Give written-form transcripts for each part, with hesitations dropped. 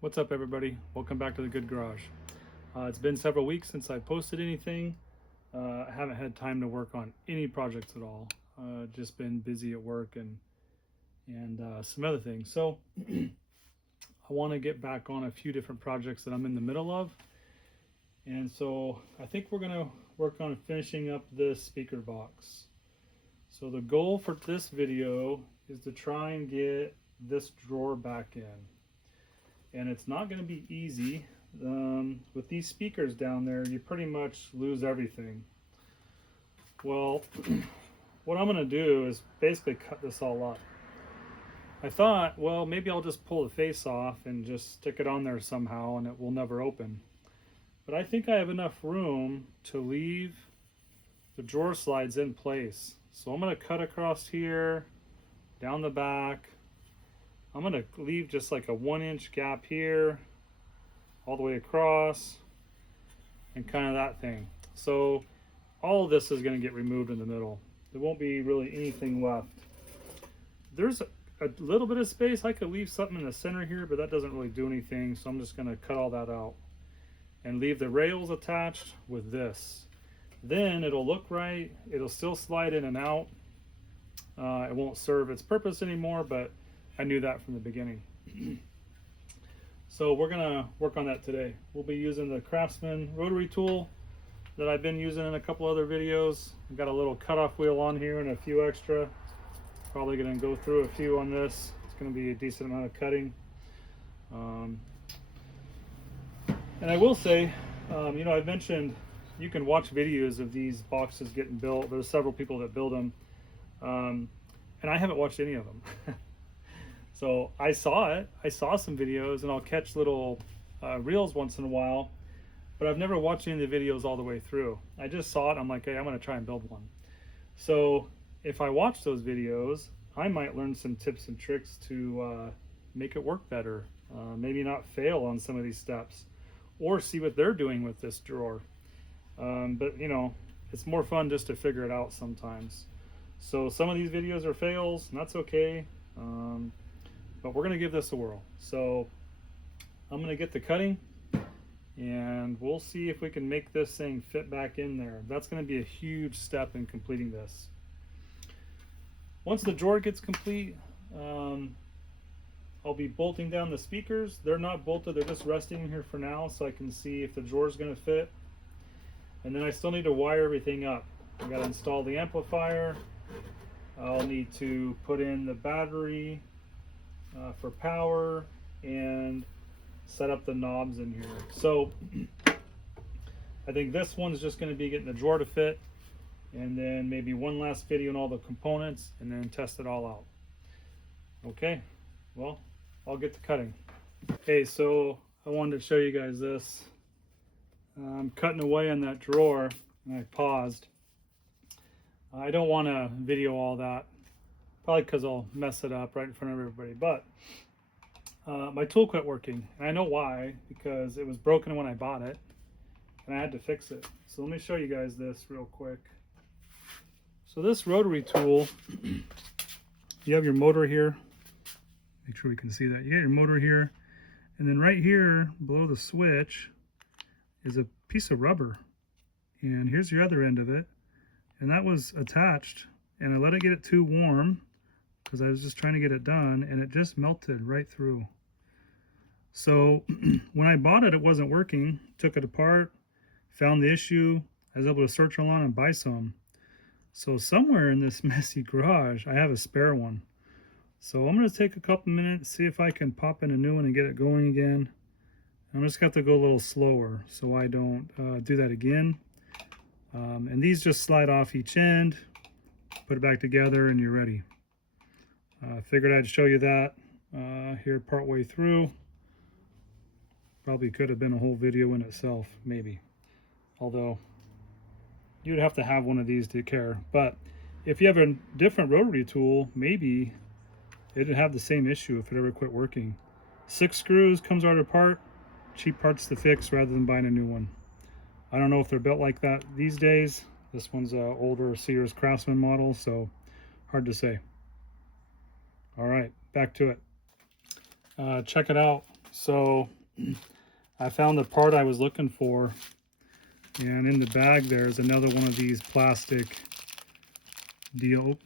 What's up, everybody? Welcome back to the Good Garage. It's been several weeks since I posted anything. I haven't had time to work on any projects at all. Just been busy at work and some other things. So I want to get back on a few different projects that I'm in the middle of. And so I think we're going to work on finishing up this speaker box. So the goal for this video is to try and get this drawer back in. And it's not going to be easy. With these speakers down there, you pretty much lose everything. Well, what I'm going to do is basically cut this all up. I thought, well, maybe I'll just pull the face off and just stick it on there somehow and it will never open. But I think I have enough room to leave the drawer slides in place. So I'm going to cut across here, down the back. I'm going to leave just like a 1-inch gap here, all the way across, and kind of that thing. So all of this is going to get removed in the middle. There won't be really anything left. There's a little bit of space. I could leave something in the center here, but that doesn't really do anything. So I'm just going to cut all that out and leave the rails attached with this. Then it'll look right. It'll still slide in and out. It won't serve its purpose anymore, but I knew that from the beginning. So we're gonna work on that today. We'll be using the Craftsman rotary tool that I've been using in a couple other videos. I've got a little cutoff wheel on here and a few extra. Probably gonna go through a few on this. It's gonna be a decent amount of cutting. And I will say, you know, I've mentioned you can watch videos of these boxes getting built. There's several people that build them. And I haven't watched any of them. So I saw it. I saw some videos, and I'll catch little reels once in a while, but I've never watched any of the videos all the way through. I just saw it. I'm like, hey, I'm going to try and build one. So if I watch those videos, I might learn some tips and tricks to make it work better. Maybe not fail on some of these steps, or see what they're doing with this drawer. But you know, it's more fun just to figure it out sometimes. So some of these videos are fails, and that's okay. But we're going to give this a whirl. So I'm going to get the cutting and we'll see if we can make this thing fit back in there. That's going to be a huge step in completing this. Once the drawer gets complete, I'll be bolting down the speakers. They're not bolted, they're just resting in here for now so I can see if the drawer is going to fit. And then I still need to wire everything up. I got to install the amplifier. I'll need to put in the battery for power and set up the knobs in here. So I think this one's just going to be getting the drawer to fit, and then maybe one last video on all the components and then test it all out. Okay, well, I'll get to cutting. Okay, so I wanted to show you guys this. I'm cutting away on that drawer and I paused. I don't want to video all that, probably because I'll mess it up right in front of everybody, but my tool quit working, and I know why, because it was broken when I bought it and I had to fix it. So let me show you guys this real quick. So this rotary tool, you have your motor here. Make sure we can see that. You get your motor here, and then right here below the switch is a piece of rubber, and here's your other end of it. And that was attached, and I let it get it too warm because I was just trying to get it done, and it just melted right through. So when I bought it, it wasn't working. Took it apart, found the issue. I was able to search online and buy some. So somewhere in this messy garage, I have a spare one. So I'm going to take a couple minutes, see if I can pop in a new one and get it going again. I'm just going to have to go a little slower so I don't do that again. And these just slide off each end, put it back together, and you're ready. Figured I'd show you that here partway through. Probably could have been a whole video in itself, maybe. Although, you'd have to have one of these to care. But if you have a different rotary tool, maybe it'd have the same issue if it ever quit working. 6 screws, comes right apart. Cheap parts to fix rather than buying a new one. I don't know if they're built like that these days. This one's an older Sears Craftsman model, so hard to say. All right, back to it. Check it out. So I found the part I was looking for, and in the bag there's another one of these plastic deal.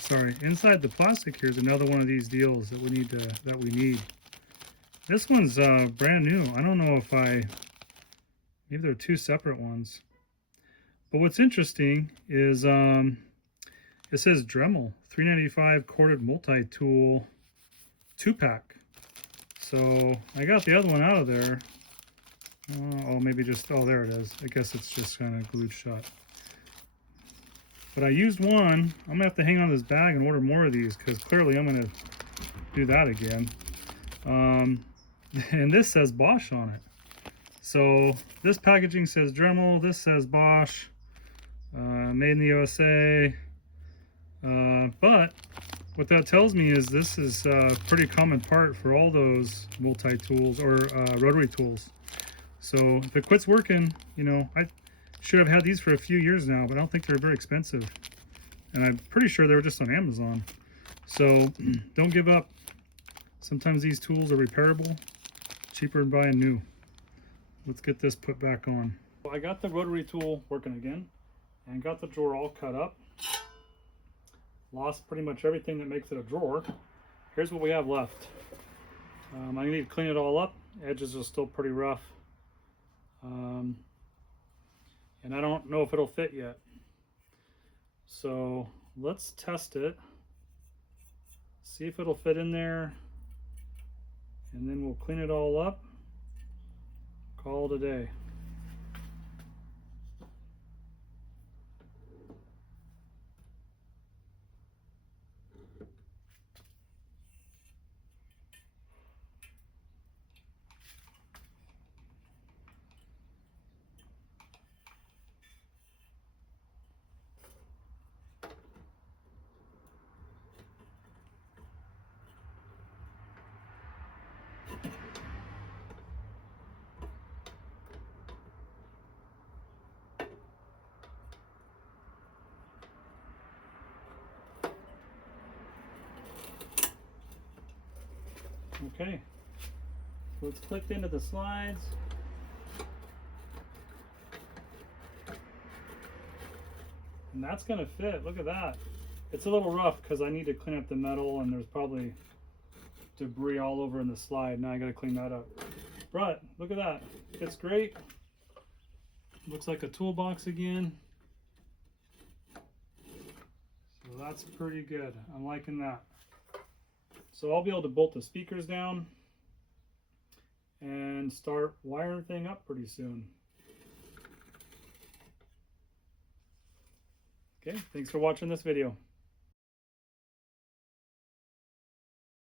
Sorry, inside the plastic here is another one of these deals that we need. This one's brand new. I don't know if maybe they're two separate ones. But what's interesting is it says Dremel $3.95 corded multi-tool 2-pack. So I got the other one out of there. Oh, maybe just, oh, there it is. I guess it's just kind of glued shut. But I used one. I'm gonna have to hang on this bag and order more of these, because clearly I'm gonna do that again. And this says Bosch on it. So this packaging says Dremel, this says Bosch, made in the USA. But what that tells me is this is a pretty common part for all those multi-tools or rotary tools. So if it quits working, you know, I should have had these for a few years now, but I don't think they're very expensive. And I'm pretty sure they were just on Amazon. So don't give up. Sometimes these tools are repairable, cheaper than buying new. Let's get this put back on. I got the rotary tool working again and got the drawer all cut up. Lost pretty much everything that makes it a drawer. Here's what we have left. I need to clean it all up. Edges are still pretty rough. And I don't know if it'll fit yet. So let's test it. See if it'll fit in there. And then we'll clean it all up. Call it a day. Okay, so it's clicked into the slides. And that's gonna fit, look at that. It's a little rough because I need to clean up the metal and there's probably debris all over in the slide. Now I gotta clean that up. But look at that, it's great. Looks like a toolbox again. So that's pretty good, I'm liking that. So I'll be able to bolt the speakers down and start wiring thing up pretty soon. Okay, thanks for watching this video.